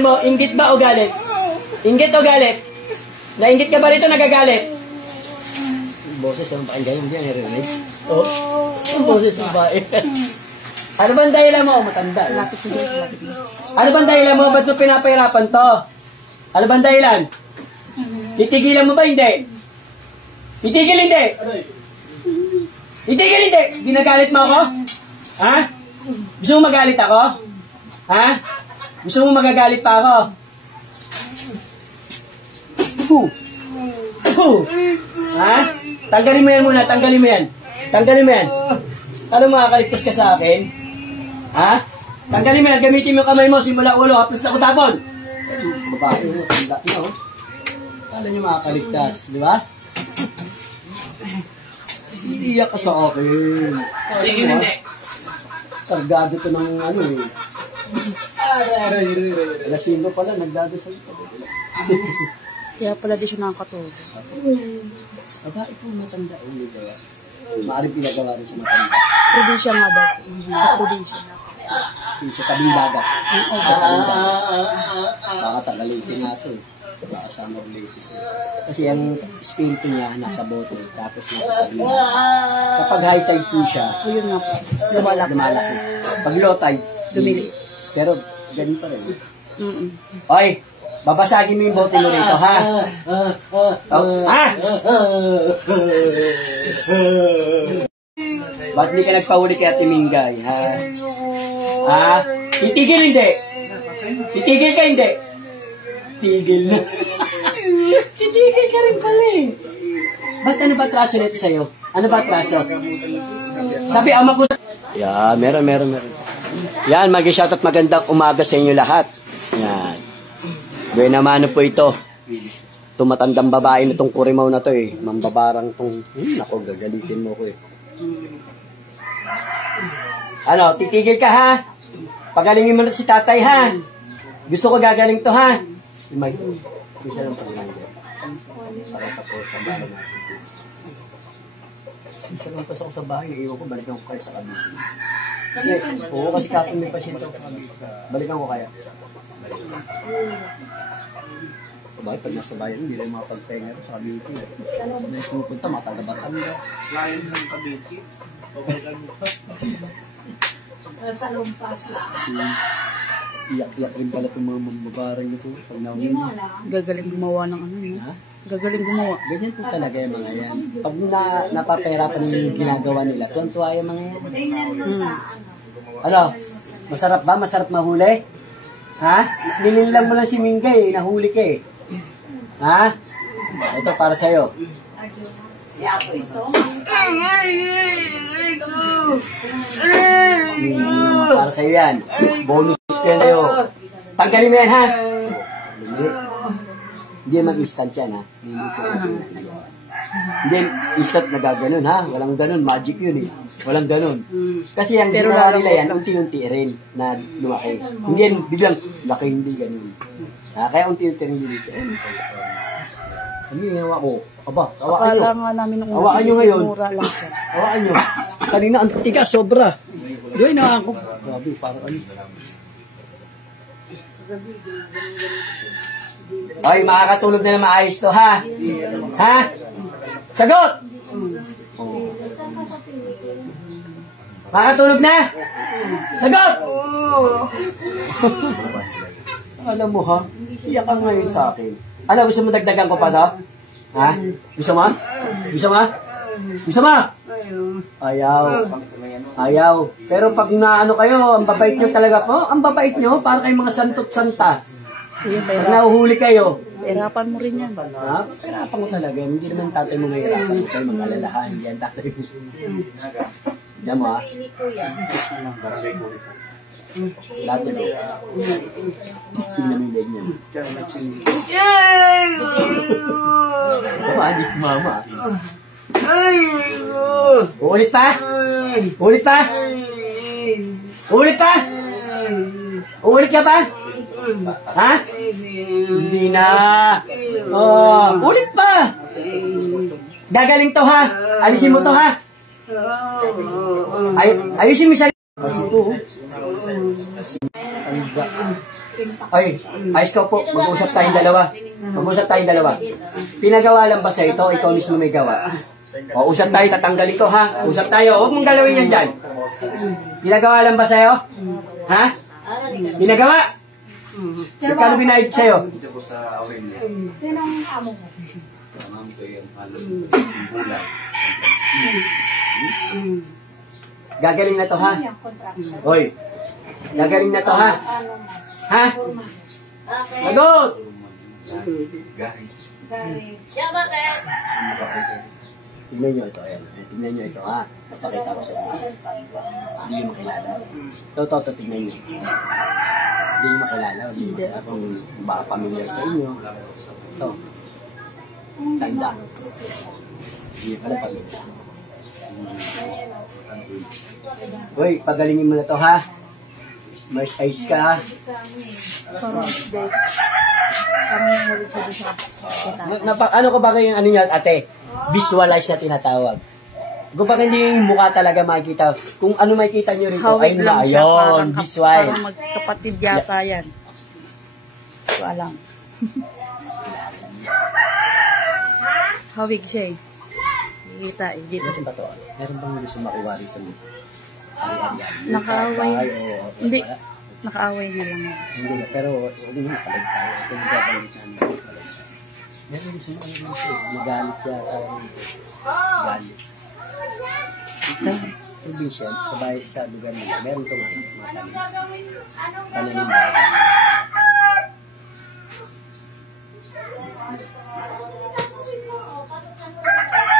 dahilan mo? Inggit ba o galit? Inggit o galit? Nainggit ka ba rito, nagagalit? Boses ang pakinggan, hindi ang narinig. Oh, ang boses ng bae. Ano bang dahilan mo? Matanda. Ano bang dahilan mo? Ba't mo pinapahirapan to? Ano bang dahilan? Titigilan mo ba? Hindi. Titigil hindi. Titigil hindi. Ginagalit mo ako? Ha? Gusto mo magalit ako? Ha? Gusto mo magagalit pa ako? Ha? Tanggalin mo yan muna. Tanggalin mo yan. Tanggalin mo yan. Ano makakaligtas ka sa akin? Ha? Tanggalin mo yan. Gamitin mo yung kamay mo. Simula ulo. Haplos na kutapon. Babae mo. Tanda mo. Kala nyo makakaligtas. Di ba? Iiyak ka sa akin. Kargado to ng ano eh. Alas 5 pala. Nagdadasal pa. Kaya pala di siya nakakatulog. Babae po matanda. Maaaring pinagawa rin sa matanda. Probinsya nga daw. Sa probinsya. Sa tabing dagat. Sa tabing dagat. Baka tagalitin nga ito. Baka summer late. Kasi ang espiritu niya nasa bote. Tapos nasa tabing dagat. Kapag high tide po siya, Ayun nga po. lumalaki. Pag low tide, Lumili. Pero ganun pa rin. Oy! Babasagin mo yung bote mo rito, ha? Oh, ha? Ba't di ka nagpahuli kay Ate Mingay, ha? Ha? Titigil hindi? Titigil ka hindi? Tigil na. Titigil ka rin pala eh. Ba't ano ba traso nito sa'yo? Ano ba traso? Sabi, ama ko. Yeah, meron. Yan, mag-shoutout magandang umaga sa inyo lahat. Yan. Buena mano po ito. Tumatandang babae na itong kurimaw na to eh. Mambabarang itong, nako, gagalitin mo ko eh. Ano, titigil ka ha? Pagalingin mo na si tatay ha? Gusto ko gagaling to ha? May, isa lang pasalangga. Para tapos, pambalo natin. Isa lang pasok sa bahay, iwan ko, balikan ko kayo sa kabiti. Kasi, oo, kasi kapag may pasyente ako, balikan ko kaya. Sa bahay, pag nasa bayan, hindi lang makapagpahinga sa kabiti. May pupunta, matagabatan ka. Lain ng kabiti. Sa lumpas lang. Iyak-iyak rin pala itong mga mambabarang nito. Pag naunin. Gagaling gumawa ng ano yun. Ha? Gagaling gumawa. Ganyan po talaga yung mga yan. Pag napapahirapan yung ginagawa nila, tuwan-tuwa yung mga yan. Ano? Masarap ba? Masarap mahuli? Ha? Nililang mo lang si Mingay, nahuli ka eh. Ha? Ito para sa'yo. Para sa'yo yan. Bonus ka na yun. Tanggalin mo yan ha? Hindi mag-instant yan ha? Hindi, instant na gaganon ha? Walang ganon, magic yun eh. Walang ganon. Kasi yung ginawa nila yan, unti-unti rin na lumaki. Hindi yan, biglang laki hindi ganon. Kaya unti-unti rin dito. Ano yung hawa ko? Aba, hawakan nyo. Akala nga namin nung Hawakan nyo ngayon. mura lang siya. Hawakan nyo. Kanina, ang tigas, sobra. Doon na ako. Grabe, parang ano. Ay, makakatulog na maayos to, ha? Ha? Sagot! Makakatulog na? Sagot! Alam mo, ha? Iyak ka ngayon sa akin. Ano, gusto mo dagdagan ko pa to? Ha? Gusto mo? Gusto mo? Gusto mo? Ayaw. Ayaw. Pero pag naano kayo, ang babait nyo talaga po, ang babait nyo, para kayong mga santot santa. Pag nahuhuli kayo. Hirapan mo rin yan. Ha? Hirapan mo talaga. Hindi naman tatay mo may hirapan. Huwag kayo mag-alalahan. Yan tatay mo. Yan mo ha? Lahat nito. Tingnan mo yung leg niya. Kumadi, mama. Ulit pa? Ulit pa? Ulit pa? Ulit ka pa? Ha? Hindi na. Oh, ulit pa. Gagaling to ha. Alisin mo to ha. Ayusin mo siya. Kasi ito. Ay, ayos ka po. Mag-usap tayong dalawa. Mag-usap tayong dalawa. Pinagawa lang ba sa ito? Ikaw mismo may gawa. O, usap tayo. Tatanggalin ko, ha? Usap tayo. Huwag mong galawin yan dyan. Pinagawa lang ba sa'yo? Ha? Pinagawa? Magkano binayad sa'yo? Sino ang amo mo? Gagaling na to, ha? Hoy. Gagaling na to, ha? Ha? Sagot! Tignan nyo ito, ayan. Tignan nyo ito, ha? Pakita ko sa inyo. Hindi nyo makilala. Ito, tignan nyo. Hindi nyo makilala. Hindi. Kung baka familiar sa inyo. Ito. Tanda. Hindi pala familiar. Hoy, pagalingin mo na to, ha? Mas ayos ka, ha? Parang update. Parang nangulit siya doon sa Ano ko ba yung ano niya, ate? Visualize na tinatawag. Kung baka hindi yung mukha talaga makikita. Kung ano makikita nyo rito, hawig ayun na, lang siya. ayun, visual. Parang magkapatid yata yan. So, alam. Hawig siya eh. Kita eh. Dito. Kasi ba to? Meron bang gusto makuha rito? Nakaaway. Ay, oo. Hindi. Nakaaway na lang. Hindi na, pero hindi na kalag tayo. Ito yung gabalik namin. Meron gusto makuha. Magalit siya. Galit. Sa probinsya, sa bahay, sa lugar nila, meron ito mga pananim bahay.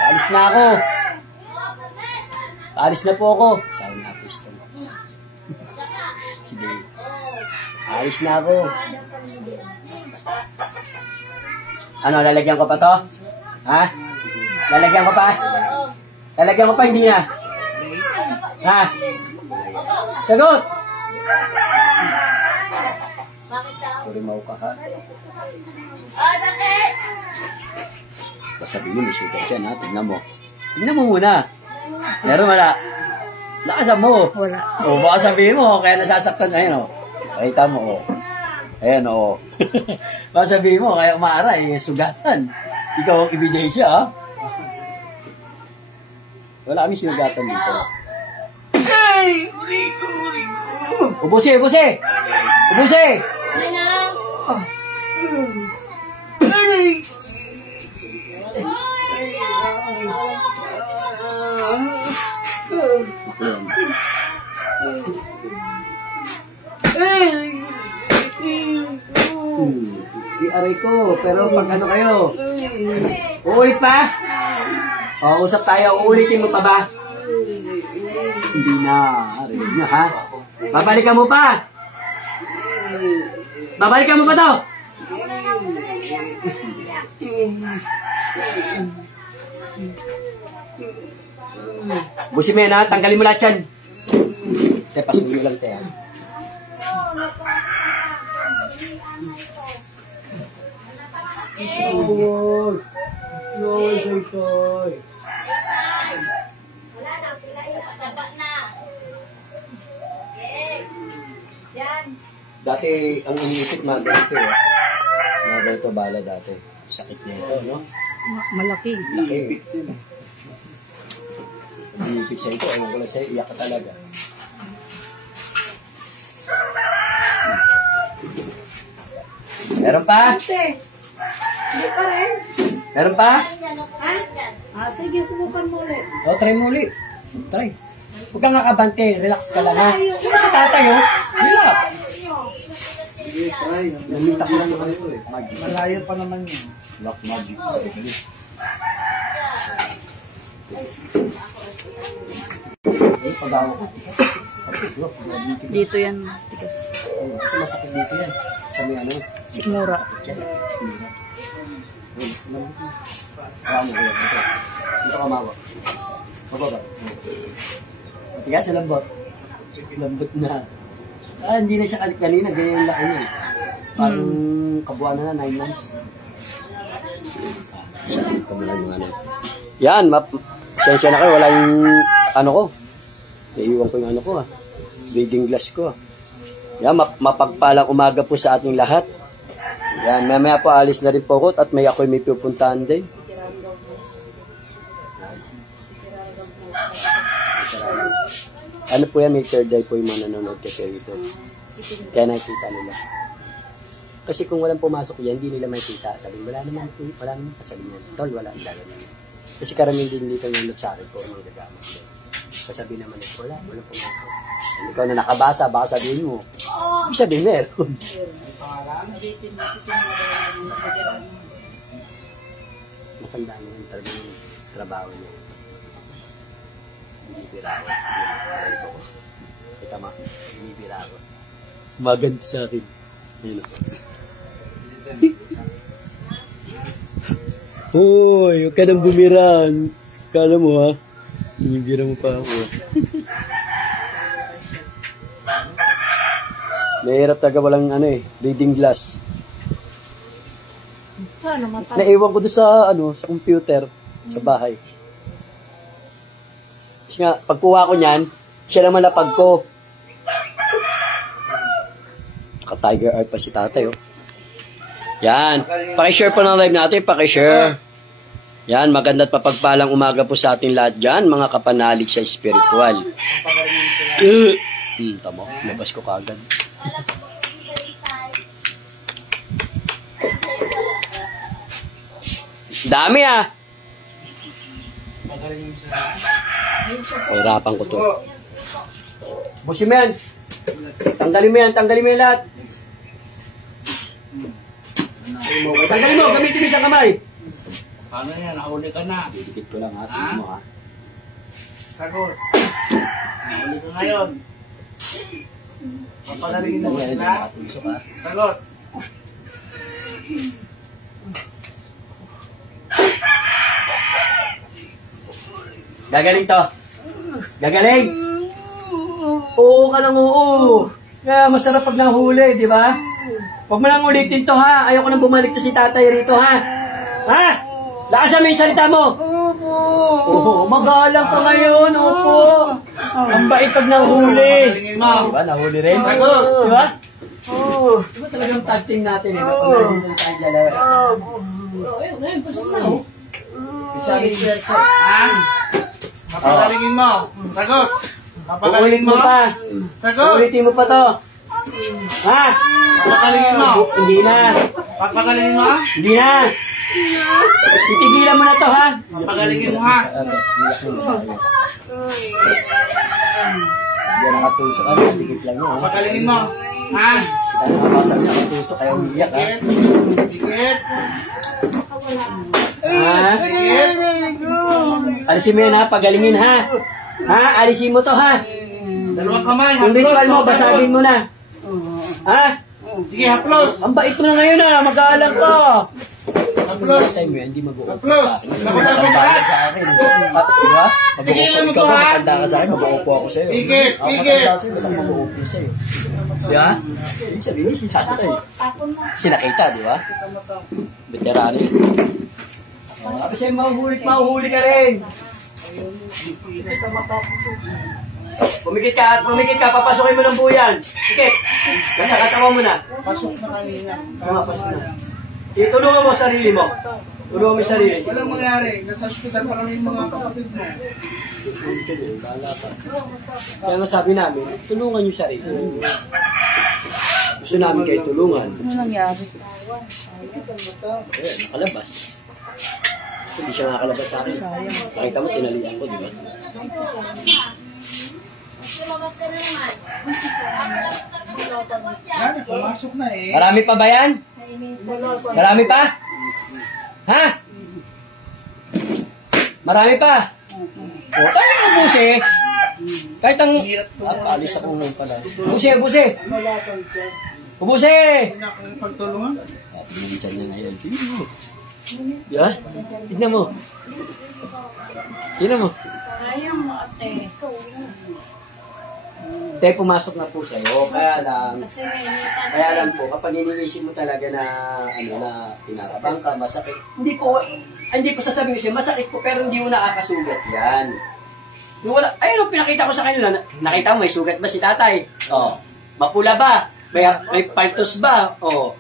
Paalis na ako. Paalis na po ako. Sabi na po ito. Sige. Paalis na ako. Ano, lalagyan ko pa to? Ha? Lalagyan ko pa? Lalagyan ko pa, hindi na. Ha? Sagot! Kurimaw ka, ha? Sabi mo, may sugat siya, ha? Tignan mo. Tignan mo muna. Pero wala. Lakasan mo. Wala. O, baka sabihin mo, kaya nasasaktan. Ayan, o. Pakita mo, o. Ayan, o. Baka sabihin mo, kaya umaara, sugatan. Ikaw ang ebidensya, ha? Wala kami sinugatan dito. Ay! Ubuse! Ubuse! Ubuse! Aray ko, pero pag ano kayo? Uulit pa? O, usap tayo. Uulitin mo pa ba? Hindi na. Aray na, ha? Babalikan mo pa? Babalikan mo pa to? Busi mo yan, ha? Tanggalin mo lahat yan. Te, pasuyo lang, te, ha? Oy! Yoy, soy, soy. Wala na, pila yung pataba na. Yan. Dati, ang iniisip na ganito, eh. Na ganito bala dati. Sakit niya ito, no? Malaki. Laki. Iniipit sa ito, ewan ko lang sa'yo, iyak ka talaga. Meron pa? Hindi pa rin. Meron pa? Ha? Sige, subukan mo ulit. O, try mo ulit. Try. Huwag kang nakabante, relax ka lang, ha? Kung sa tatay, oh, relax. Sige, try. Namita ko lang naman ito, eh. Magic. Malayo pa naman yun. Lock magic. Sakit niyo. Eh, pag-awa ko. Dito yan. Tigas. Masakit dito yan. Sa may ano. Sigmura. Dito ka mawak. Mababa. Matigas sa lambot. Lambot na. Ah, hindi na siya kanina. Ganyan yung laki niya. Parang kabuuan na 9 months. Yan, siyensya na kayo. Wala yung ano ko. Naiiwan ko yung ano ko, ha. Reading glass ko, ha. Yan, mapagpalang umaga po sa ating lahat. Yan, mamaya po alis na rin po ako at may ako'y may pupuntahan din. Ano po yan, may third eye po yung mga nanonood kasi rito. Kaya nakikita nila. Kasi kung walang pumasok yan, hindi nila makikita. Sabi, wala naman sasabihin yan. Tol, wala ang dagan yan. Kasi karamihan din dito nanonood sa akin po, may gagamit din. Sasabi naman, walang pumasok. Ikaw na nakabasa, baka sabihin mo. Ibig sabihin, meron. Matandaan mo yung trabaho niya. Hindi birago. Kita mo, hindi birago. Maganti sa akin. Ayun ako. Hoy, huwag ka nang bumirang. Kala mo ha, binibira mo pa ako. Nahirap talaga walang reading glass. Naiwan ko doon sa computer, sa bahay. Kasi nga, pagkuha ko niyan, siya naman napag ko. Naka-tiger art pa si tatay, oh. Yan. Pakishare po ng live natin, pakishare. Yan, maganda at papagpalang umaga po sa ating lahat dyan, mga kapanalig sa spiritual. Tama, labas ko kagad. Dami ah. Hirapan ko to. Busin mo yan. Tanggalin mo yan lahat. Tanggalin mo, gamitin mo isang kamay. Paano yan? Nahuli ka na. Didikit ko lang ha. Tingnan mo ha. Sagot. Nahuli ka ngayon. Papagalingin mo sila. Sagot. Gagaling to. Gagaling. Oo ka lang, oo. Kaya masarap pag nahuli, di ba? Huwag mo nang ulitin to ha. Ayoko nang bumalik to si tatay rito ha. Ha? Lakasan mo yung salita mo. Opo. Oo, magalang ka ngayon. Opo. Ang bait pag nahuli. Papagalingin mo. Diba? Nahuli rin. Sagot. Diba? Oo. Diba talagang tag team natin eh. Napag-alin na tayo dalawa. Opo. Ayun, ngayon. Pasok na oh. Sabi ko yan sir. Ha? Papagalingin mo. Sagot. Papagalingin Uulit mo. mo pa. Sagot. Uulitin mo pa to. Ha? Papagalingin mo. Hindi na. Papagalingin mo. Hindi na. Titigilan mo na to ha. Papagalingin mo ha. Yan nakatusok. Dikit lang yun. Papagalingin mo. Ha? Dahil nakapasal nakatusok kaya umiyak ha. Dikit. Dikit. Ha? Dikit. Alisin mo yan ha. Pagalingin ha. Ha? Alisin mo to ha. Dalawang kamay. Yung ritual mo, basagin mo na. Ha? Sige, haplos. Ang bait mo na ngayon ha. Mag-aalang ka. Haplos. Time mo yan, hindi mag-uupos Haplos. sa akin. Nakatapos ka. Mag-aalang sa akin. Diba? Tigilan mo Ikaw to, ba ha? matanda ka sa akin, mag-uupo ako sa'yo. Pigit, Ako pigit. matanda sa'yo, walang mag-uupo sa'yo. Diba? Ibig sabihin, sinakita eh. Sinakita, di ba? Veterano yun. Sabi sa'yo, mahuhuli ka rin. Pumikit ka, papasukin mo ng buyan. Pikit, nasa katawan mo na. Pasok na kanina. Pasok na. Tulungan mo sarili mo. Tulungan mo yung sarili. Walang mangyari. Nasa hospital pa kami yung mga kapatid mo. Kaya nga sabi namin, tulungan yung sarili. Gusto namin kayo tulungan. Ano nangyari? Ayan, nakalabas. Hindi siya nakakalabas sa akin. Sayang. Nakita mo, tinalian ko, di ba? Yan, pumasok na eh. Marami pa ba yan? Marami pa? Ha? Marami pa? O, tayo nga, buse. Kahit ang... Paalis ako ngayon pala. Buse! Buse! Hindi na akong pagtulungan. Tingnan niya ngayon. Tingnan mo. Yan? Tignan mo. Tignan mo. Sayang mo, ate. Te, pumasok na po sa'yo. Kaya lang, Kasi nainitan. kaya lang po, kapag iniisip mo talaga na, na pinarabang ka, masakit. Hindi po sasabihin ko siya, masakit po, pero hindi mo nakakasugat yan. Yung wala, ayun, pinakita ko sa kanila, nakita mo, may sugat ba si tatay? Oo. Mapula ba? May paltos ba? O.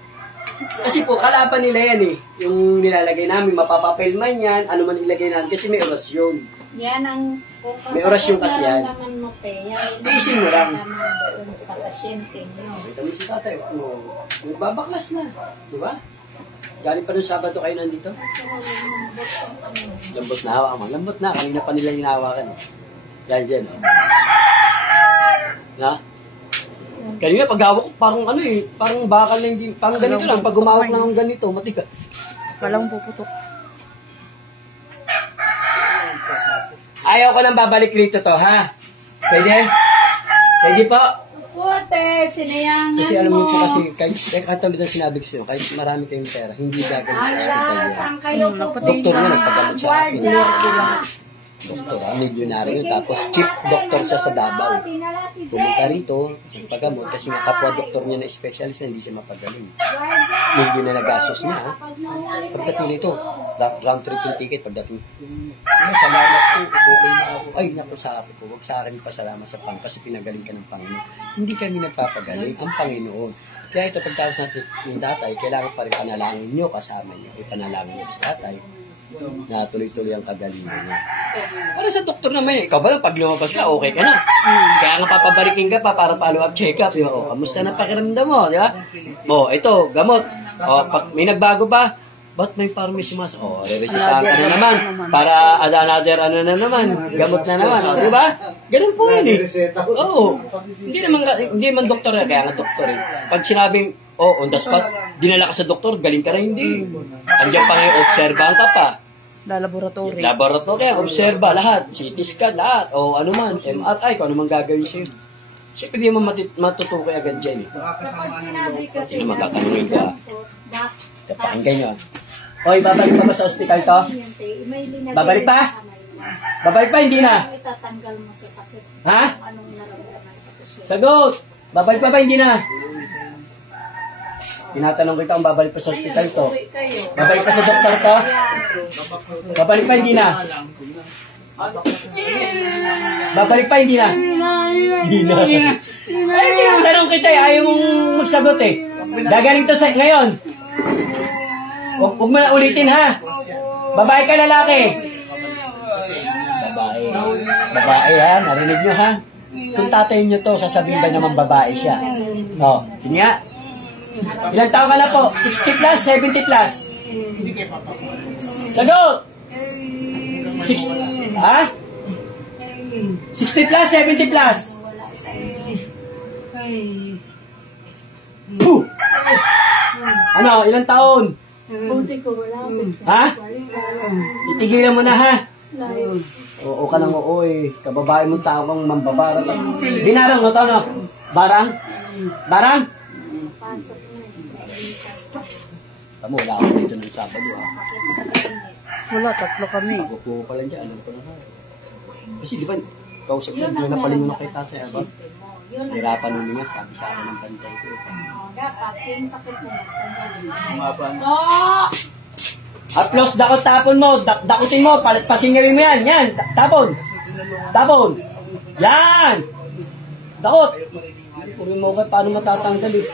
Kasi po, kalaban nila yan eh. Yung nilalagay namin, mapapapel man yan, ano man ilagay namin, kasi may orasyon. Yan ang... May orasyon kasi yan. Naman mo, te. Yan Tiisin mo lang. naman doon sa pasyente mo. Ito mo si tatay, babaklas na. Di ba? Galing pa nung Sabado kayo nandito? Lambot na hawak mo. Lambot na, kanina pa nila hinahawakan. Yan dyan. Oh. Na? Kanina pag hawak ko, parang ano eh, parang bakal na hindi, parang ganito lang, pag gumawak lang ng ganito, matigas. Kala mo puputok. Ayaw ko lang babalik rito to, ha? Pwede? Pwede po? Pute, sinayangan mo. Kasi alam mo po kasi, kahit katulad ng sinabi ko sa'yo, kahit marami kayong pera, hindi gagaling sa hospital Ala, yan. saan kayo pupunta? Doktor na nagpagamot sa akin. Guardia! Doktor, milyonaryo yun. Tapos chief doktor siya sa Davao. Pumunta rito, nagpagamot, kasi nga kapwa doktor niya na specialist, hindi siya mapagaling. Milyon na nagastos niya, ha? Pagdating nito, round trip yung ticket, pagdating, salamat po, okay na ako. Ay, naku, sabi ko, huwag sa akin pasalamat sa Panginoon, kasi pinagaling ka ng Panginoon. Hindi kami nagpapagaling, ang Panginoon. Kaya ito, pagtapos natin yung tatay, kailangan pa rin panalangin nyo kasama nyo. Ipanalangin nyo sa tatay na tuloy-tuloy ang kagalingan niya. Para sa doktor naman, ikaw ba lang, pag lumabas ka, okay ka na. Kaya nga papabarikin ka pa para follow-up check-up. Di ba? O, kamusta na pakiramdam mo? Di ba? O, ito, gamot. O, pag may nagbago ba? Ba't may parang may sumas? O, re-resitahan ka na naman. Para another ano na naman. Gamot na naman. O, di ba? Ganun po yun eh. Oo. Hindi naman doktor na, kaya nga doktor eh. Pag sinabing, on the spot, dinala ka sa doktor, galing ka na hindi. Andiyan pa ngayon, obserbahan ka pa. Laboratory. Laboratory, obserba lahat. CT scan, lahat. O ano man, MRI, kung ano man gagawin sa'yo. Siyempre, hindi mo matutukoy agad dyan eh. Kapag sinabi kasi Hindi magkakanungin ka. Kapakinggan nyo. Oy, babalik pa ba sa ospital to? Babalik pa? Babalik pa, hindi na. Itatanggal mo sa sakit. Ha? Anong nararamdaman sa pasyente? Sagot! Babalik pa ba, hindi na? Tinatanong kita kung babalik pa sa ospital to. Babalik pa sa doktor to? Babalik pa, hindi na? Babalik pa, hindi na? Hindi na. Ay, tinatanong kita eh. Ayaw mong magsagot eh. Gagaling to sa ngayon. Huwag mo na ulitin ha. Babae ka lalaki. Babae. Babae ha. Narinig nyo ha. Kung tatay nyo to, sasabihin ba naman babae siya? O, sige nga. Ilang taon ka na po? 60 plus, 70 plus? Sagot! 60, ha? 60 plus, 70 plus? Puh! Ano, ilang taon? Buti ko wala. Ha? Itigilan mo na ha? Oo ka lang, oo eh. Kababae mong tao kang mambabarang. Binarang mo to, no? Barang? Barang? Tamo, wala ako dito ng Sabado, ha? Wala, tatlo kami. Makukuha pa lang dyan, alam ko na ha. Kasi di ba, kausap ko, hindi na paling muna kay tatay, ha? Hirapan nun niya, sabi sa akin ng bantay ko. Dapat, yung sakit mo. Aplos, dakot tapon mo, dakutin mo, pasingawin mo yan, yan, tapon. Tapon. Yan! Dakot. Puri mo ka, paano matatanggal eh?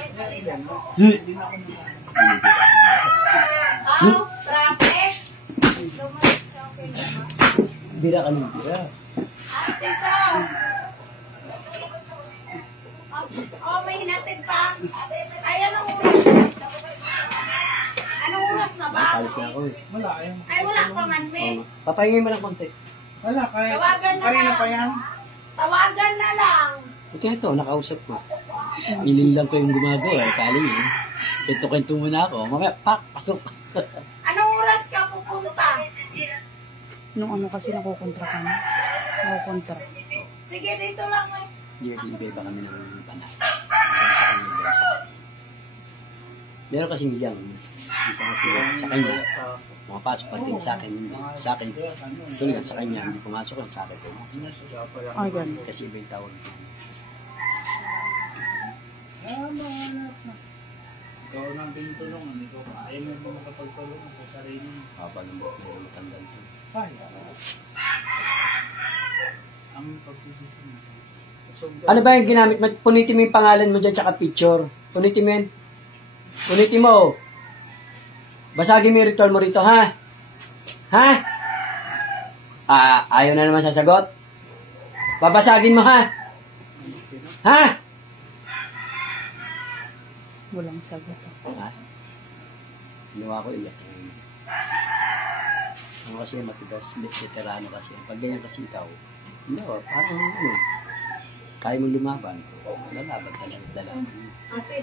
Bira ka nung bira. Oh, may hinatid pa. Ay, anong oras? Anong oras na ba? Palis na ako eh. Wala eh. Ay, wala pa man, me. Papahingin mo lang konti. Wala, kahit Tawagan na kanina lang. pa yan. Tawagan na lang. Ito, nakausap ko. Ilin lang ko yung gumagawa, kali yun. Kwento-kwento muna ako. Mamaya, pak, pasok. Anong oras ka pupunta? Nung ano kasi nakukontra kami. Nakukontra. Sige, dito lang. Hindi kasi iba kami ng panay. Meron kasi niyang isa kasi sa kanya. Makapasok pati sa akin. Sa akin. Tulad sa kanya, hindi pumasok yan sa akin. Ay, ganun. Kasi iba yung tawag. Ikaw natin tulungan. Ikaw ayaw mo ba makapagtulungan sa sarili mo? Kapalambot na yung matandang ito. Sayang. Ang pagsisisi mo. Ano ba yung ginamit mo? Punitin mo yung pangalan mo dyan, tsaka picture. Punitin mo yan. Punitin mo. Basagin mo yung ritual mo rito, ha? Ha? Ayaw na naman sasagot? Babasagin mo, ha? Ha? Walang sagot. Ha? Ginawa ko iyak. Ano kasi matigas, veterano kasi. Pag ganyan kasi ikaw, no, parang ano, kaya mong lumaban. Lalaban talaga.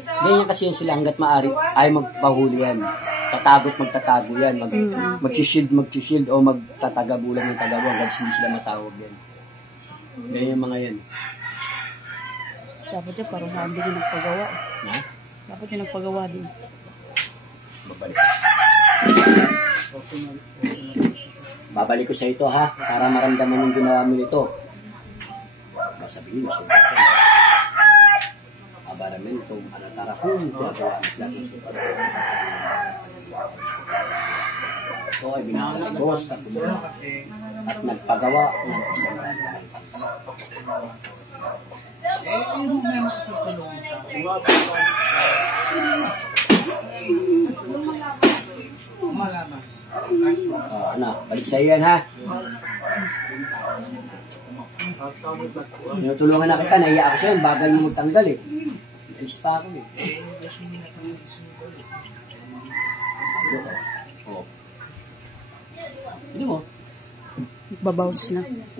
Ganyan kasi yan sila hanggat maaari ay magpahuli yan. Magtatago yan. Mag-shield o magtatagabulan ng tagabo hanggat hindi sila matawag yan. Ganyan yung mga yan. Dapat yung parang hindi yung nagpagawa. Ha? Dapat yung nagpagawa din. Babalik. Babalik ko sa ito, ha? Para maramdaman yung ginawa mo nito. Sabihin mo, subat ka. Abaramento, anatara kung gagawa ng lahat ng subat. Ito ay binakagos at nagpagawa ng isang balik sa iyo yan, ha? Tinutulungan na kita, naiya ako sa'yo, bagal mo magtanggal eh. Alis pa ako eh. Oh. Hindi mo? Babounce na. Hindi kasi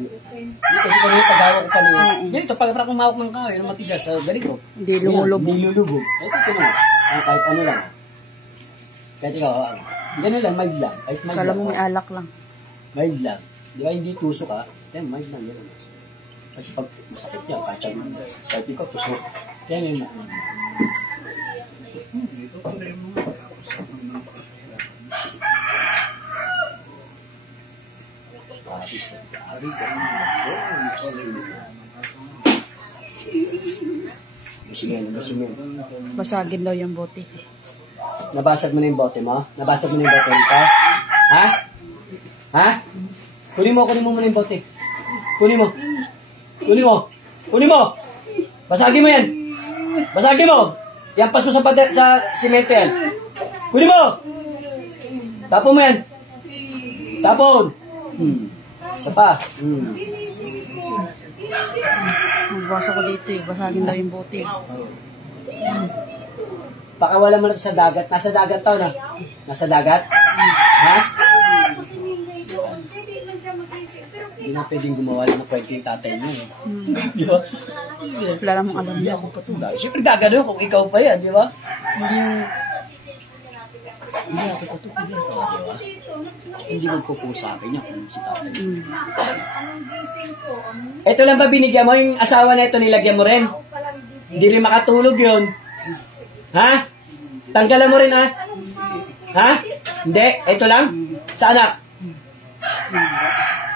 kanina pag-hawak ko kanina. Ganito, pag kumawak ng kahoy, yung matigas, ganito. Hindi lumulubog. Hindi lulubog. Ito mo. Kahit ano lang. Kahit ikaw, gano'n lang, mild lang. Kala mo may alak lang. Mild lang. Di ba hindi tusok ha? Kaya mild lang, gano'n. Kasi pag masakit yan, kahit ikaw tusok. Kaya may mo. Dito ko rin mo. Basingin. Basagin daw yung bote. Nabasag mo na yung bote mo? Nabasag mo na yung bote nito? Ha? Ha? Kunin mo muna yung bote. Kunin mo! Basagin mo yan! Basagin mo! Yampas mo sa simento yan. Kunin mo! Tapon mo yan! Tapon! Isa pa. Magbasa ko dito eh. Basagin daw yung bote. Pakawala mo na sa dagat. Nasa dagat tao na. Nasa dagat? Ha? Hindi na pwedeng gumawa ng kwento yung tatay mo. Di ba? Wala namang alam niya kung patulog. Siyempre gagano kung ikaw pa yan, di ba? Hindi ako patulog. Di ba? Hindi magpupo sa akin yan kung si tatay. Ito lang ba binigyan mo? Yung asawa na ito nilagyan mo rin? Hindi rin makatulog yun. Ha? Tanggalan mo rin, ha? Ha? Hindi? Ito lang? Sa anak?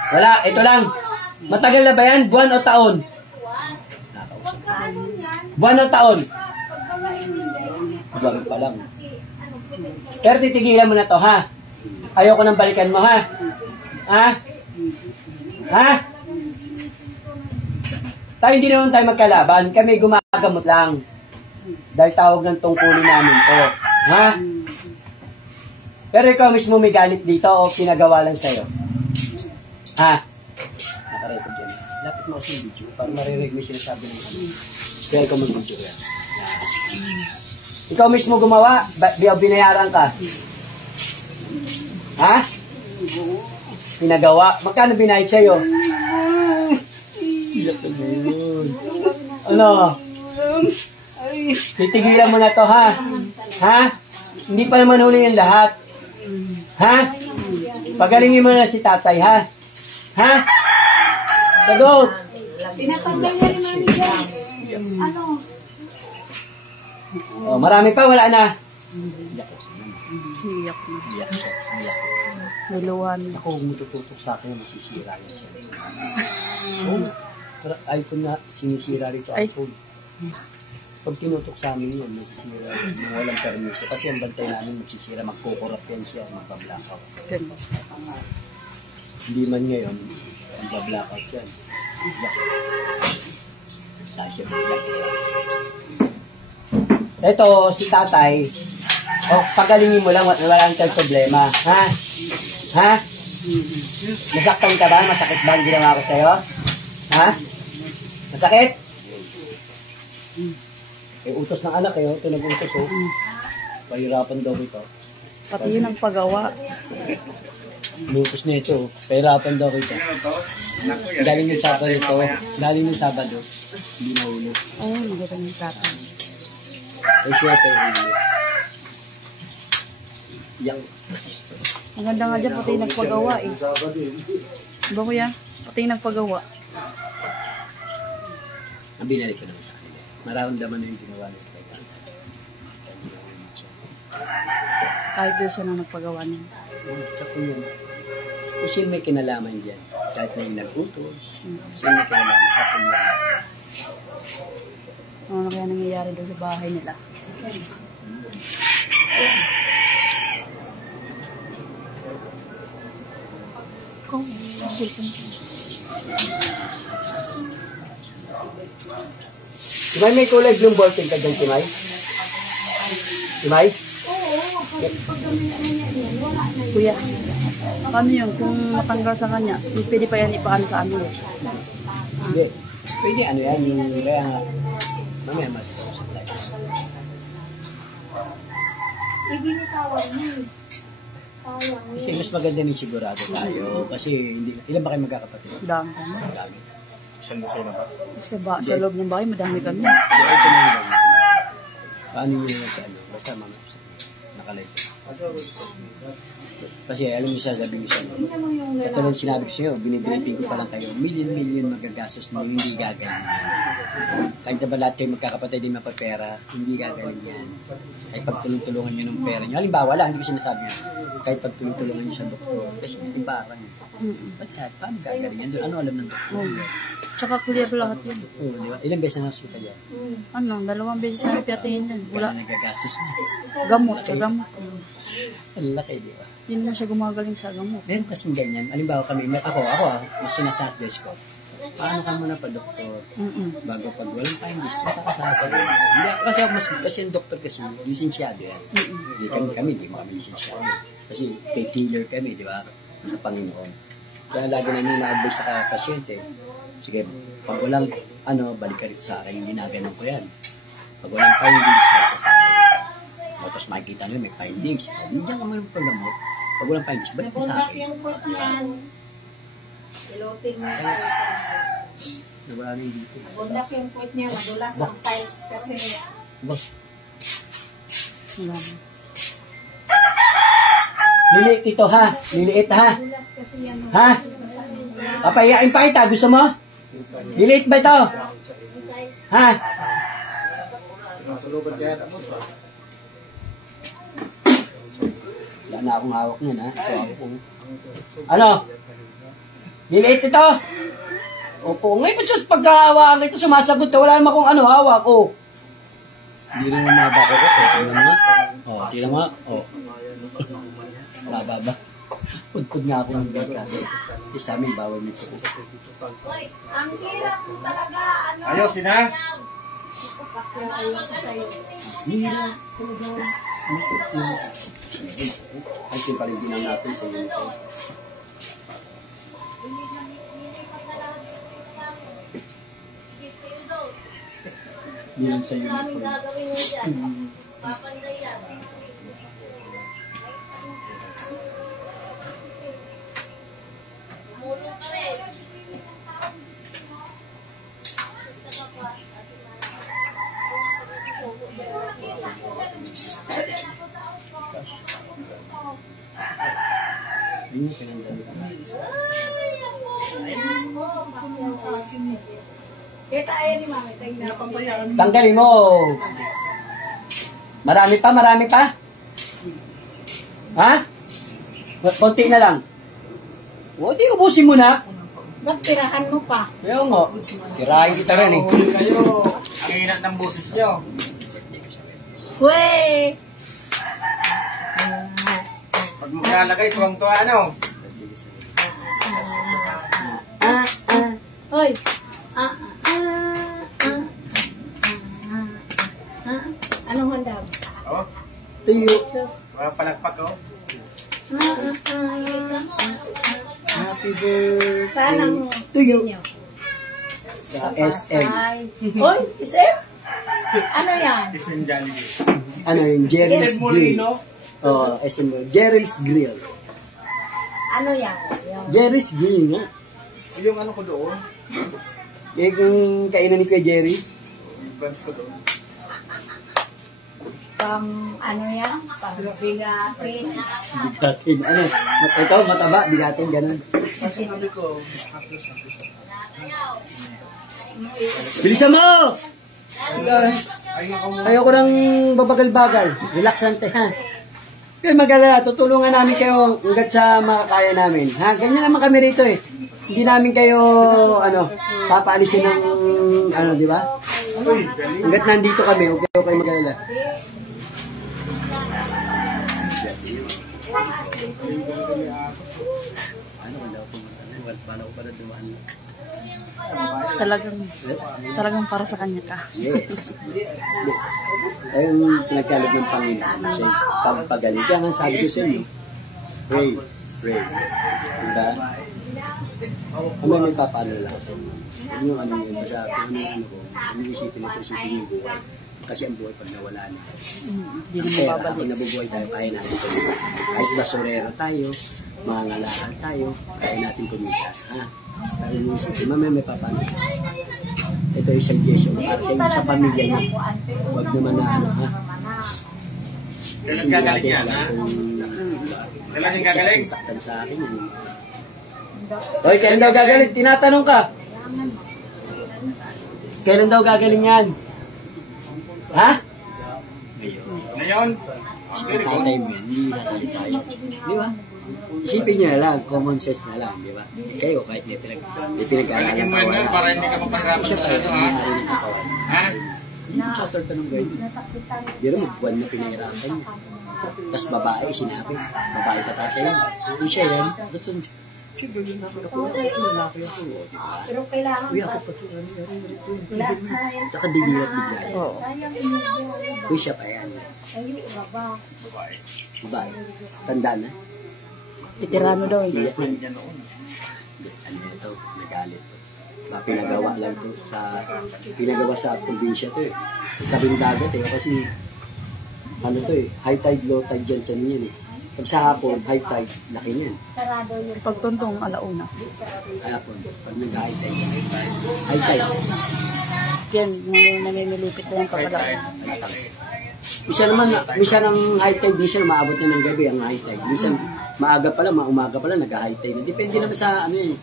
Wala, ito lang. Matagal na ba yan? Buwan o taon? Buwan o taon? Buwan pa lang. Pero titigilan mo na to, ha? Ayoko nang balikan mo, ha? Ha? Ha? Tayo hindi naman tayo magkalaban. Kami gumagamot lang. Dahil tawag ng tungkulin namin to. Ha? Pero ikaw mismo may galit dito o pinagawa lang sa'yo? Ha? Nakarecord dyan. Lapit mo kasi yung video para marinig mo sinasabi ng ano. Kaya ikaw mag-video yan. Ikaw mismo gumawa, binayaran ka. Ha? Pinagawa. Magkano binayad sa'yo? Iyak na yun. Ano? Titigilan mo na to, ha? Ha? Hindi pa naman huli yung lahat. Ha? Pagalingin mo na si tatay, ha? Ha? Sagot! Pinatanggal niya ni Mami Jan. Ano? Oh, marami pa, wala na. Iyak na. Niluhan. Ako, mutututok sa akin, masisira yan siya. Oh, iPhone na sinisira rito, iPhone. Pag tinutok sa amin yun, masisira yun. Walang permiso. Kasi ang bantay namin magsisira, magkukurap yan siya, magpa-blackout. Hindi man ngayon, magpa-blackout yan. Ito, si tatay. Pagalingin mo lang, wala ang problema. Ha? Ha? Nasaktan ka ba? Masakit ba ang ginawa ko sa'yo? Ha? Masakit? Utos ng anak eh. Ito nag-utos oh. Pahirapan daw ito. Pati yun ang paggawa. Utos na ito. Pahirapan daw ito. Galing yung Sabado ito. Galing yung Sabado. Hindi na ulo. Ayun, maganda yung tatay. Ay, siya ito ulo. Yang. Ang ganda nga dyan, pati yung nagpagawa eh. Diba kuya? Pati yung nagpagawa. Ang binalik ko naman sa akin. Mararamdaman na yung ginawa niya sa kailangan. Kahit doon siya na nagpagawa niya. Tsaka yun. Kung sino may kinalaman dyan, kahit na yung nag-utos, sino may kinalaman sa kanya. Ano kaya nangyayari doon sa bahay nila? Kung, Timay, may kulay blue ballpen ka dyan, Timay? Timay? kuya, paano yun? Kung matanggal sa kanya, pwede pa yan ipaano sa amin eh. Hindi. Pwede ano yan, yung kaya nga, mamaya masasawag tayo. Ibinitawag niya. Sayang. Kasi mas maganda ni sigurado tayo. Kasi hindi, ilan ba kayo magkakapatid? Dami kami. Dami. Sa loob ng bahay, madami kami. Kaya ito na yung paano yun naman sa ano? Basta mga nakalay ko. Kasi alam mo siya, sabi mo siya. Ito lang sinabi ko sa'yo, binibriefing ko pa lang kayo. Million magagastos mo, hindi gagaling yan. Kahit na ba lahat kayo magkakapatid din mapapera, hindi gagaling yan. Kahit pagtulong-tulungan nyo ng pera nyo. Halimbawa lang, hindi ko sinasabi yan. Kahit pagtulong-tulungan nyo sa doktor. Kasi hindi parang yun. Ba't lahat? Paano gagaling yan? Ano alam ng doktor? Tsaka clear lahat yun. Oo, di ba? Ilang beses na hospital yan? Ano, 2 beses na piyatingin yan. Wala Wala. nagagastos na. Gamot, sa gamot. Ang laki, di ba? Yun na siya gumagaling sa gamot. Then, kasi ganyan. Halimbawa kami, ako, mas sinasuggest ko. Paano ka muna pa, doktor? Bago pag walang findings, punta ka sa akin. Hindi, kasi ako kasi yung doktor kasi, lisensyado yan. Hindi kami, hindi mo kami lisensyado. Kasi healer kami, di ba? Sa Panginoon. Kaya lagi namin na-advise sa pasyente. Sige, pag walang, balik ka rito sa akin, ginaganon ko yan. Pag walang findings, balik ka sa akin. Tapos makikita nyo, may findings. Hindi ka naman yung paggamot. Pag walang findings, balik ka sa akin. yung put niyan. Ilotin mo. Wala nang dito. Bundak yung put niya. Madulas ang tiles kasi. Boss, Wala. liliit ito ha. Liliit ha. Madulas kasi yan. Ha? Papahiyain pa kita. Gusto mo? Liliit ba ito? Ha? Wala na akong hawak nun ha. Ito ako. Ano? Liliit ito? Opo. Ngayon pa siya pagkahawakan ito sumasagot. Wala naman kung hawak ko. Hindi rin mababa ko. Tingnan mo. Tingnan mo. Mababa. Pudpud nga ako ng bika. Sa amin, bawal nito. Uy, ang hirap mo talaga. Ayos, sina? Hirap. Ay, simpaligin natin sa iyo. Yun sa iyo. Maraming gagawin mo dyan. Papanday yan. Mulong ka rin. Yun, pinandali ka. Kita ayaw ni Mami. Tingnan. Tanggalin mo. Marami pa? Ha? Konti na lang. O, di ubusin mo na. Ba't tirahan mo pa? Ayaw nga. Tirahin kita rin eh. Kayo, ang inat ng boses nyo. Wey! Pag maglalagay, tuwang-tuwa, ano? Hoy! Anong handa? Oh, Tuyo. mga palakpak oh. Happy birthday. Saan ang Tuyo. ninyo? Sa SM. Hoy, SM? Ano yan? Isang Jollibee. Ano yung Jerry's Ted Grill. Molino. Oh, SM. Jerry's Grill. Ano yan? Yung Jerry's Grill nga. Yung ano ko doon. Eh, kung kainan ni Kuya Jerry. Advance ko doon. pang ano yan? Pang bigatin. Bigatin. Ano? Ito, mataba. Bigatin, ganun. Kasi sabi ko, Bilisan mo! ay nga mo. Ayoko ng babagal-bagal. Relaxante, ha? Kaya mag-alala, tutulungan namin kayo hanggat sa makakaya namin. Ha? Ganyan naman kami rito eh. Hindi namin kayo, papaalisin ng, di ba? Hanggat nandito kami, huwag kayo mag-alala. Talagang para sa kanya ka. Yes. Ayun, pinagkalog ng Panginoon. Siya pampagaling. Kaya nga sabi ko sa inyo, pray, pray. Diba? Kami may papalo lang ako sa inyo. Yung ano yun, basta kung ano ko, isipin ito, isipin yung buhay. Kasi ang buhay pag nawala na. Hindi Ang na pera, mababalik. habang nabubuhay tayo, kaya natin kumita. Kahit basurero tayo, mga ngalakal tayo, kaya natin kumita. Ha? Pero yung isipin, mamaya may papalo. Ito yung suggestion para sa inyo, sa pamilya niyo. Huwag naman na ano, ha? Kasi hindi natin alam kung Kailan yung gagaling? sasaktan sa akin. Hoy, kailan daw gagaling? Tinatanong ka. Kailan daw gagaling yan? Ha? Ngayon, Tatay mo yan, hindi nasalit tayo. Di ba? Isipin nyo na lang, common sense na lang, di ba? Kayo, kahit may pinag-aaralan lalagyan mo ka yun wala. para hindi ka mapahirapan Siya sa tayo, ano ha. nangyari ng katawan. Ha? Hindi mo sasalta ng gawin. Di rin, buwan na pinahirapan niya. Tapos babae, sinabi. Babae pa tatay mo. Kung siya yan, that's on. Siya, gawin na ako. Lalaki ako. Pero kailangan Uy, ako pa ito. lasa yan. Tsaka digilat bigla. Oo. Sayang yun. Uy, siya pa yan. Ayun, baba. Babae. Tanda na. Veterano daw eh. Iyak na. Hindi, ano ito, nagalit. Pinagawa lang to sa, pinagawa sa probinsya to eh. Tabing dagat eh, kasi, ano to eh, high tide, low tide dyan sa ninyo eh. Pag sa hapon, high tide, laki niyan. Sarado yung Pagtuntong alauna. Hapon, pag nag-high tide, high tide. Yan, namimilipit na yung pagkalauna. Minsan ang high tide, minsan maabot na ng gabi ang high tide. Minsan, maaga pala, umaga pala, nag-high tide. Depende naman sa, ano eh,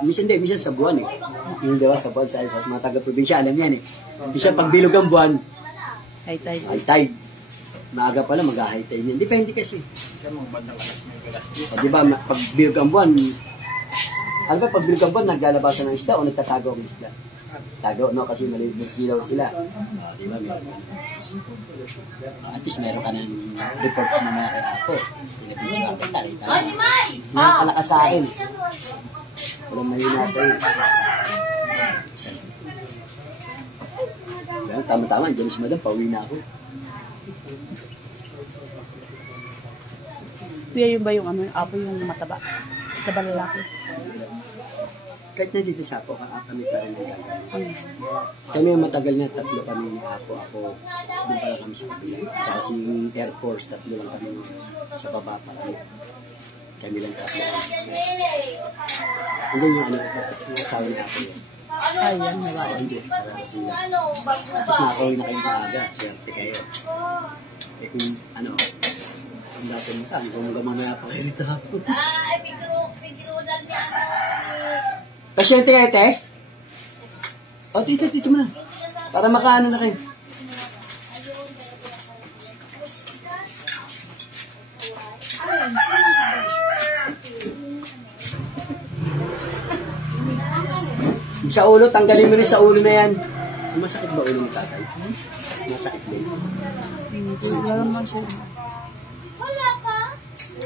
minsan sa buwan eh. Yung diba, sa buwan, sa mga taga-probinsya, alam yan eh. Minsan, pag bilog ang buwan, High tide. high tide. Maaga pala, mag-high tide yan. Depende kasi. Siya mga bandang alas may alas 10. O, diba, pag bilog ang buwan, ano ba, pag bilog ang buwan, naglalabasan ng isda o nagtatago ang isda? Tago, no? Kasi masisilaw sila. Diba, meron. At least meron ka ng report na mga kay ako. Tingnan mo sa akin, nakita mo. Hindi ka naka sa akin. Walang mahina sa'yo. Well, tama-tama, dyan si madam, pauwi na ako. Kuya, yun ba yung ano, yung apo yung mataba? Mataba lalaki. Kahit na dito sa ako, kami pa rin ang gagawin. Kami ang matagal na, tatlo kami ni Apo. Ako, doon pala kami sa kabila. Tsaka si Air Force, tatlo lang kami sa baba pa. Kami lang tatlo. Hanggang yung ano, yung asawa ni Apo yun. Ay, yan, nabawa. Hindi, tapos nakakawin na kayo maaga, swerte kayo. Eh kung ano, ang dapat mo ka, kung gamana pa kayo rito Apo. Ay, pigirudan niya. Pasyente kayo, te? O, dito mo na. Para makaano na kayo. Sa ulo, tanggalin mo rin sa ulo na yan. Masakit ba ulo mo, tatay? Masakit ba yun? Hindi, wala naman siya. Wala pa?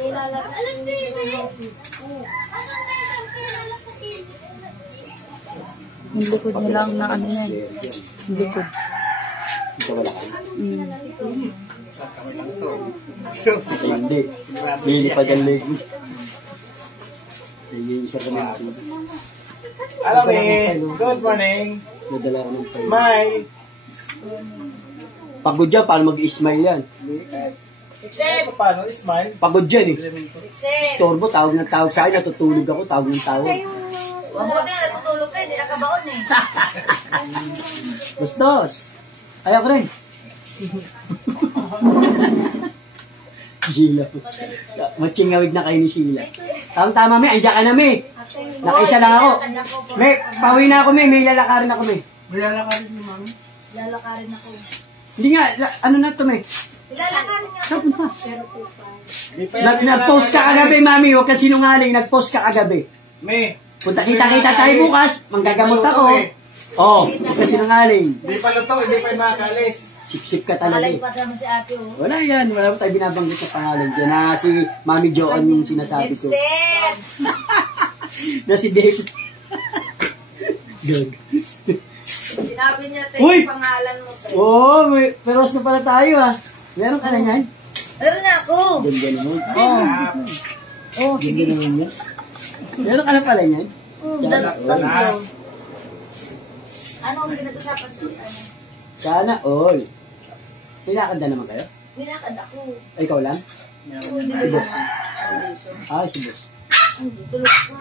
Alas 3. Yung likod niya lang na ano yan. Yung likod. Ito wala ka. Hindi. Hindi pa galing. Hindi siya kami. Alam good morning. Nadala ko ng pay. Smile. Pagod dyan, paano mag-smile yan? Sip-sip! Paano? Smile. Pagod dyan eh. Sip-sip! Storbo, tawag ng tawag sa akin, natutulog ako, tawag ng tawag. Mabuti na natutulog ka, hindi nakabaon eh. Bastos! Ayaw ko rin. Sheila. Matsingawig na kayo ni Sheila. Tama, May. Andiyan ka na, May. Nakaisa lang ako. May, pauwi na ako, May. May lalakarin ako, May. Lalakarin ni Mami. Lalakarin ako. Hindi nga, ano na to, May? Lalakarin nga. Saan punta? Pero po pa. Nag-post ka kagabi, Mami. Huwag ka sinungaling. Nag-post ka kagabi. May. Punta kita-kita tayo bukas. Manggagamot ako. Oo, huwag ka sinungaling. Hindi pa luto, hindi pa makakalis. Sip-sip ka talaga Malay eh. pa naman si ate oh. Wala yan. Wala pa tayo binabanggit na pangalan dyan. Na si Mami Joan yung sinasabi ko. Sip-sip! Na si Dave. Gag. Sinabi niya tayo Uy! yung pangalan mo tayo. Oo, may peros na pala tayo ah. Meron ka na yan? Meron na ako. Ganda naman. Oh, Ganda naman yan. Meron ka na pala yan? Tatlo. Ano ang pinag-usapan sa ano? Sana all. May lakad na naman kayo? Nilakad ako. Ay, ikaw lang? Si boss. Ah, si boss. Tulog ko.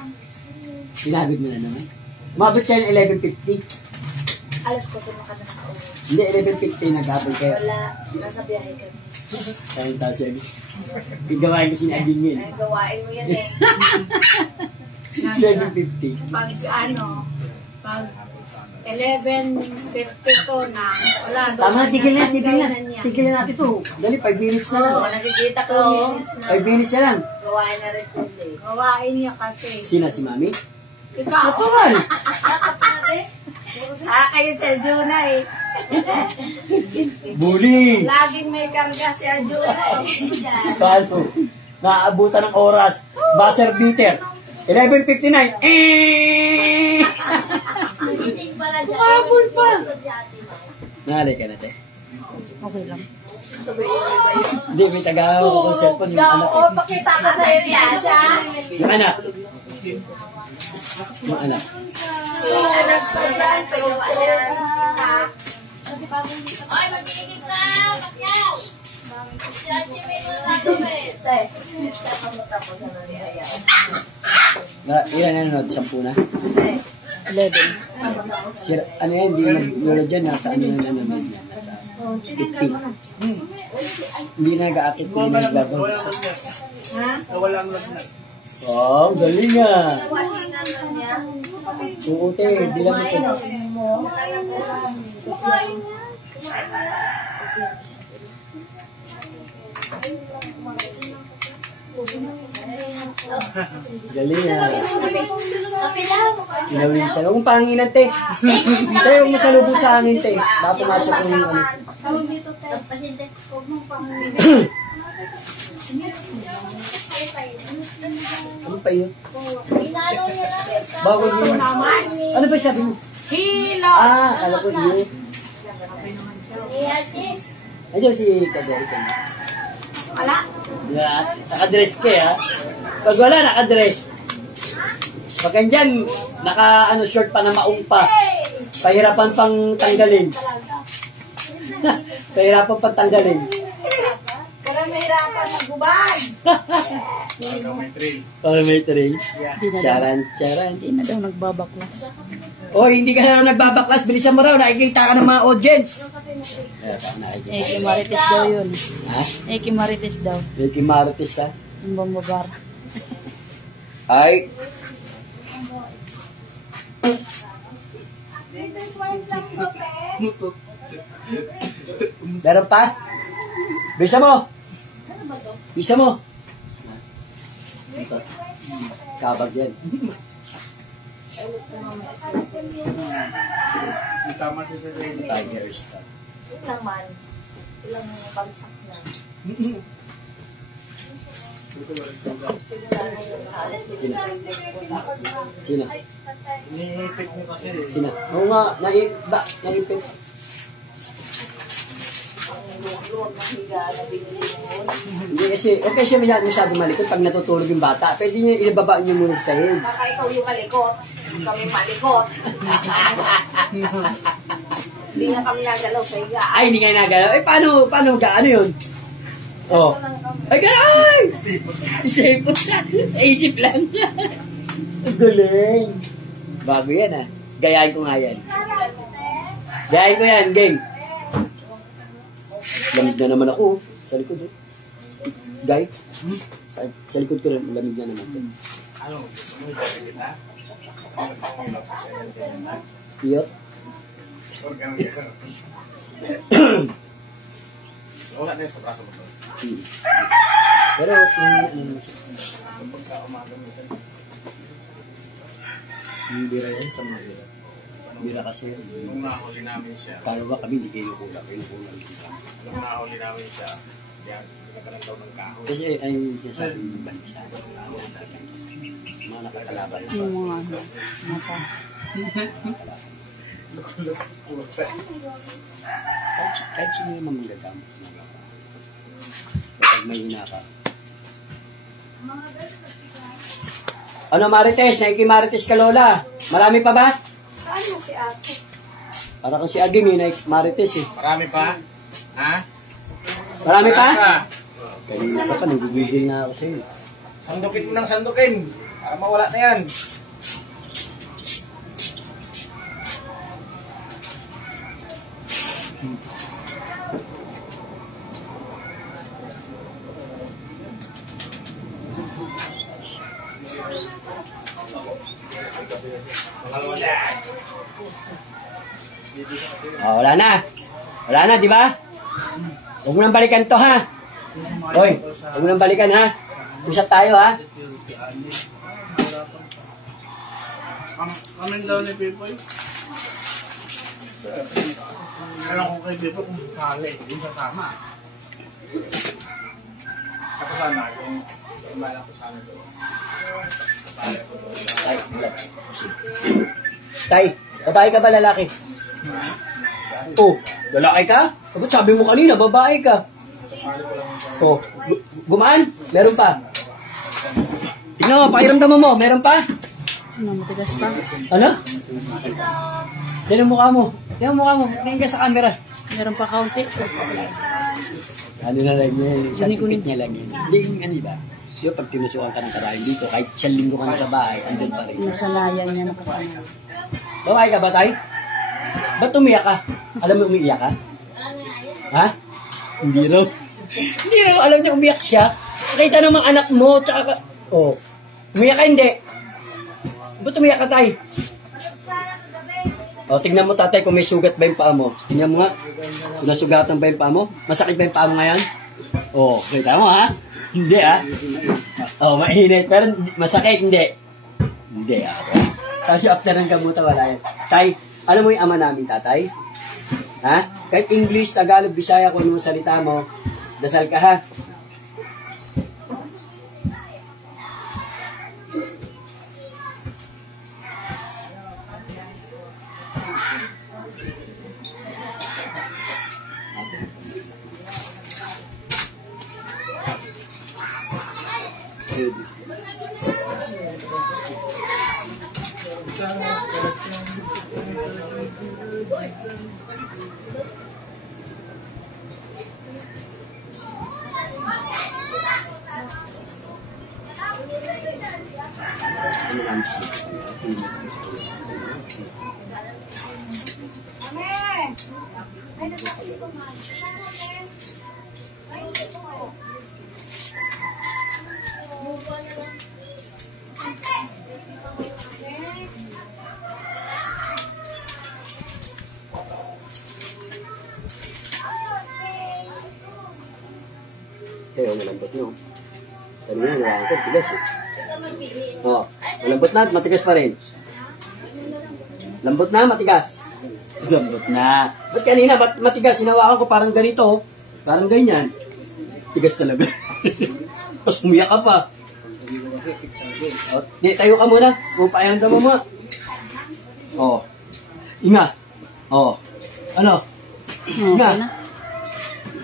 Pinabig mo na naman. Umabot kayo ng 11:50. Alas ko ito makakauwi. Hindi, 11:50 nag-habol kayo. Wala. Nasa biyahe kami. Kaya yung tasi agad. Igawain ko si Nadine yun. Ay, gawain mo yan eh. 11:50. Pag ano, pag 11:52 na, wala. Tama na, tigil na. Tigil na natin ito. Dali, 5 minutes na lang. Oo, nakikita ko. 5 minutes na lang. Gawain na rin po eh. Gawain niya kasi. Sina si Mami? Ikaw, Kapawan! kayo sa Arjuna eh. Bully! Laging may karga si Arjuna eh. Kalpo. Naaabutan ng oras. Buzzer beater. 11:59. Eh! Hindi pala dyan. Habol pa! Nalay ka na, te. Okay lang. Hindi, may taga-awa ko ng cellphone yung anak ko. Oo, pakita ka sa iyo yan siya. Yung anak. Yung anak. Anak ko yan. Pagawa niya. Ay, mag-iigit na! Kakyaw! Si Archie may mga gagawin. Kakamot ako sa nangyaya. Ilan na nanonood? 10 na? 11. Sira, ano yan, hindi nag-load dyan. Nasa ano na nanonood niya? Nasa 50. Hindi na nag-aakit kung nag-labang. Wala ang lagnat. Oh, galing nga. Washing naman niya. Oo, te, di lang ito. Kumakain niya. Galing nga. Kapilaw. Inawin siya. Huwag mong panginan, te. Te, huwag mo salubo sa hangin, te. Baka pumasok ko yung ano. Pasyente, huwag mong pangulin. Ano pa yun? Inalo niya lang. Bawal yun. Ano ba yung sabi mo? Hilo! Ah, alam ko yun. Iyatis. Andiyan si Kaderic. Wala. Nakadress ka, ha? Pag wala, nakadress. Pag andyan, short pa na maong pa. Pahirapan pang tanggalin. Pahirapan pang tanggalin. Para mahirapan magbubad. Para may trail. Hindi na daw. Charan, charan. Hindi na daw nagbabaklas. Oy, hindi ka na nagbabaklas. Bilisan mo raw. Nakikita ka ng mga audience. Kay Marites daw yun. Ha? Kay Marites daw. Ricky Marites, ha? Yung bambabar. Ay. Meron pa? Bisa mo. Bisa mo. Ito. Kabag yan. Tama siya sa rin. Tigers. Ilang man. Ilang bagsak na. Sino? Iniipit mo kasi. Sino? Oo nga, naipit. Doon, mahiga na binili mo. Hindi kasi, okay siya masyadong malikot pag natutulog yung bata. Pwede niyo ibaba niyo muna sa sahig. Baka ikaw yung malikot. Kami malikot. Hindi nga kami nagalaw sa higa. Ay, hindi nga nagalaw. Eh, paano gaano yun? Oh. Ay, gano'n! Isipot na. Sa isip lang. Ang galing. Bago yan, ah. Gayahin ko nga yan. Gayahin ko yan, gang. Lamig na naman ako. Sa likod, eh. Gay? Sa likod ko rin, lamig na naman. Ano, gusto mo yung kita? Iyo? Huwag ka nang gano'n. Wala na yung sa braso mo to. Pero, Pagka umaga mo sa yung bira yan sa mga bira. Bira kasi, nung nahuli namin siya, paano ba kami, hindi kayo kulang kita. nung nahuli namin siya, yan, pinagalan daw ng kahoy. Kasi ay sinasabi ng bansa. Mga nakakalaban. Yung mga ano, matas. Kahit sino naman magagamit. Kapag may hinaka. Ano Marites? Naiki-Marites ka Lola? Marami pa ba? Ano si ate? Para kang si Aging eh, Marites eh. Marami pa? Ha? Marami pa? Kanina pa pa, nagugigil na ako sa'yo. Sandukin mo ng sandukin. Para mawala na yan. Oh, wala na. Wala na, di ba? Huwag mo nang balikan to, ha? Hoy, huwag mo nang balikan, ha? Usap tayo, ha? Kaming daw ni Pipoy. Alam ko kay Pipoy kung sali, yung kasama. Ako sana, kung kumalang ko sana doon. Tay, wala. Tay, babae ka ba lalaki? Oh, lalaki ka? Ba't sabi mo kanina, babae ka? Oh, gumaan? Meron pa? Tingnan mo, pakiramdaman mo, meron pa? Ano, matigas pa? Ano? Yan ang mukha mo. Yan ang mukha mo. Tingin ka sa camera. Meron pa kaunti. Ano na lang yun, isang tipit niya lang yun. Hindi yung ano ba? Yung pag tinusukan ka ng karahin dito, kahit isang linggo ka na sa bahay, andun pa rin. Nasanayan niya na kasama. Babae ka ba, tay? Ba't umiyak ka? Alam mo umiiyak ka? Ha? Hindi raw. Hindi raw, alam niya umiyak siya. Nakita namang anak mo, tsaka ka... Oh, umiyak ka hindi. Ba't umiyak ka, tay? O, tingnan mo, tatay, kung may sugat ba yung paa mo. Tingnan mo nga. Kung nasugatan ba yung paa mo? Masakit ba yung paa mo ngayon? O, kita mo, ha? Hindi, ha? O, mainit. Pero masakit, hindi. Hindi, ha? Tayo after ng gamutan, wala yan. Tay, alam mo yung ama namin, tatay? Ha? Kahit English, Tagalog, Bisaya, kung ano salita mo, dasal ka, ha? Kaya malambot nyo. Kanina, nalang ko, tigas eh. Oo, malambot na, matigas pa rin. Lambot na, matigas. Lambot na. Ba't kanina, ba't matigas? Hinawakan ko parang ganito. Parang ganyan. Tigas talaga. Tapos umiyak ka pa. O, di, tayo ka muna. Kung paayanda mo mga. O. Inga. O. Ano? Okay Inga. na.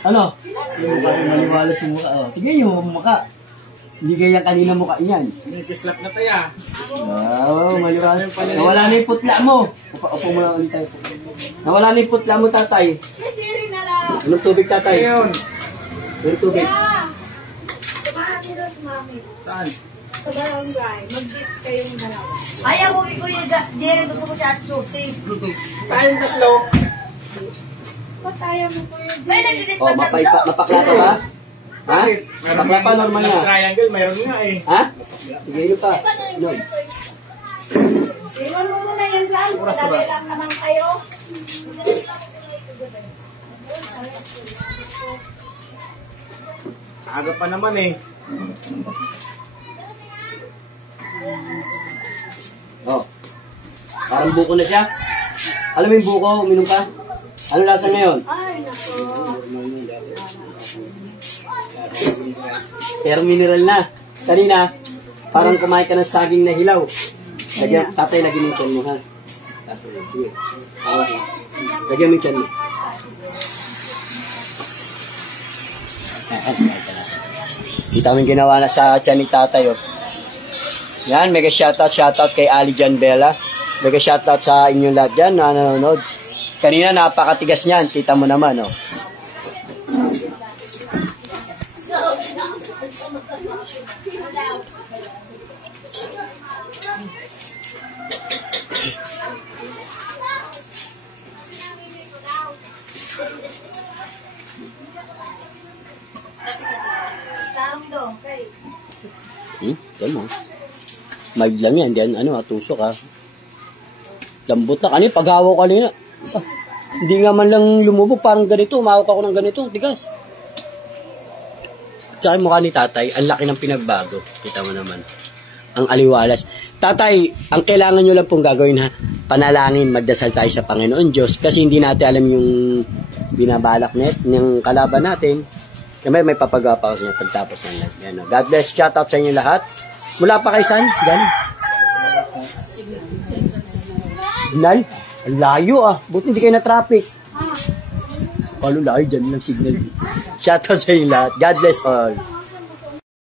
Ano? Yung mukha yung maliwalas yung mukha. Oh, tignan nyo yung mukha. Hindi kaya kanina mukha niyan. May kislap na tayo ah. Wow, maliwalas. Nawala na yung putla mo. Upo mo na ulit tayo. Nawala na yung putla mo, tatay. Hindi na lang. Anong tubig, tatay? Ayun. Anong tubig? Samahan nila si Mami. Saan? Sa barangay. Mag-jeep kayong dalawa. Ayaw ko Kuya Jerry, gusto ko siya at susi. Tayong tatlo. Ba't ayaw mo po yun? May nagsisit Oh, mapakla ka ba? Ha? Mapakla pa, normal na. Triangle, mayroon nga eh. Ha? Sige, yun pa. No. Iwan mo muna yan dyan. Lagay lang naman kayo. Aga pa naman eh. Oh. Parang buko na siya. Alam mo yung buko, uminom ka? Ano lasa ngayon? Ay, nako. Pero mineral na. Kanina, parang kumain ka ng saging na hilaw. Lagyan, tatay, lagyan mo yung tiyan mo, ha? Sige. Hawak mo. Lagyan mo yung tiyan mo. Kita mo yung ginawa na sa tiyan ni tatay, oh. Yan, mega shoutout kay Ali Jan Bella. Mega shoutout sa inyong lahat dyan na nanonood. Kanina, napakatigas niyan. Kita mo naman, oh. Tarong do, kay. Yan mo. Mild lang yan. Diyan, tusok ha. Lambot na. Kanina, paghawa ko kanina. Ah, hindi nga man lang lumubog. Parang ganito. Umawak ako ng ganito. Tigas. Tsaka yung mukha ni tatay, ang laki ng pinagbago. Kita mo naman. Ang aliwalas. Tatay, ang kailangan nyo lang pong gagawin ha. Panalangin, magdasal tayo sa Panginoon Diyos. Kasi hindi natin alam yung binabalak net ng kalaban natin. Kaya may papagawa pa kasi pagtapos ng live. Yan, no? God bless. Shout out sa inyo lahat. Mula pa kay San? Galing. Signal? Ang layo ah. Buti hindi kayo na-traffic. Palo layo dyan ng signal. Shout out sa inyo lahat. God bless all.